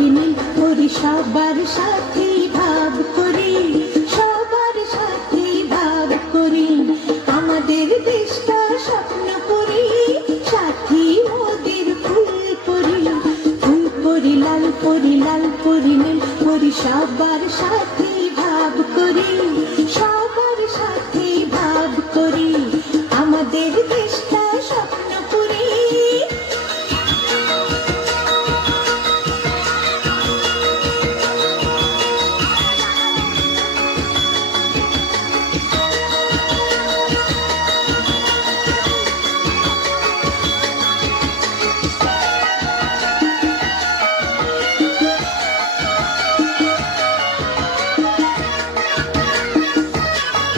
করি নীল করি সবার সাথে ভাব করি, সবার সাথে ভাব করি। আমাদের দেশটা স্বপ্ন করি, সাথী মোদের ফুল করি। ফুল করি লাল করি নীল করি সবার সাথে ভাব করি।